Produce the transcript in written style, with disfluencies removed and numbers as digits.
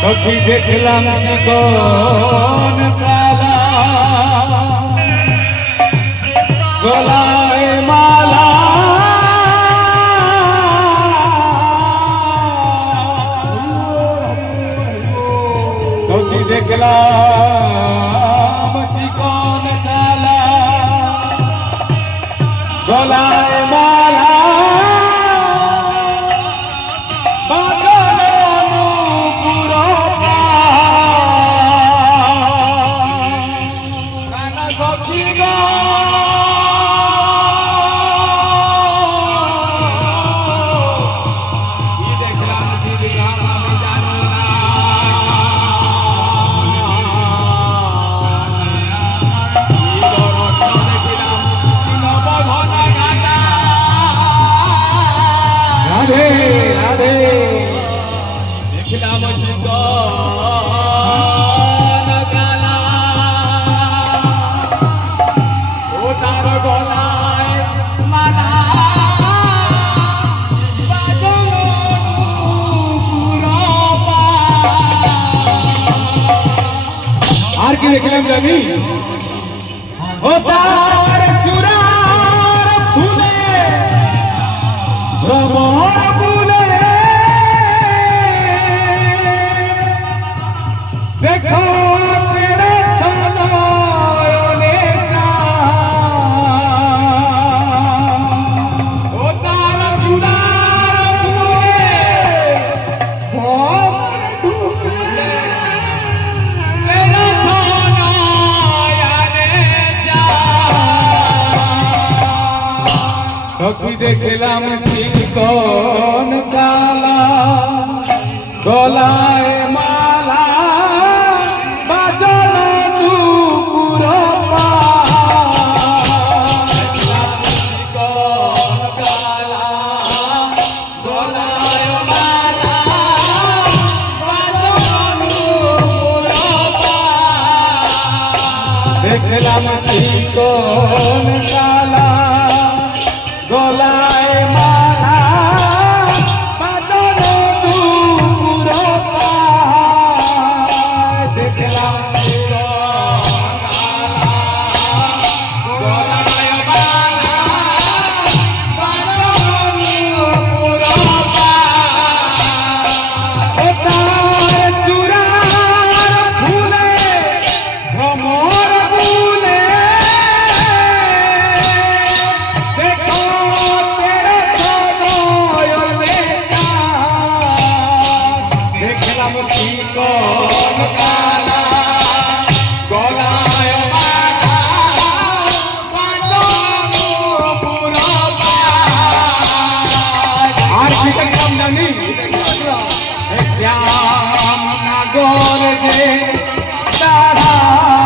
সখী দেখলাম চিকন কালা গলায় মালা সখী দেখলাম চিকন কালা গলায় মালা আর কি দেখলাম জানি ও তার চূড়ার ফুলে ভ্রমর ফুলে দেখো তেরে ছনয়নে ও তার চূড়ার ফুলে ভ্রমর ফুলে সখী দেখলাম চিকন কালা গলায় মালা বাজল দুপুর দেখলাম চিকন কালা গলায় মালা বাজল দুপুর দেখলাম গলায় মালা বাজল দুপুর ও তার চূড়ার ফুলে ভ্রমর ফুলে দেখো তেরে ছনয়নে দেখলাম চিকন কালা গলায় মালা বাজল দুপুর আর কি দেখলাম জানি শ্যাম নাগর যে তারা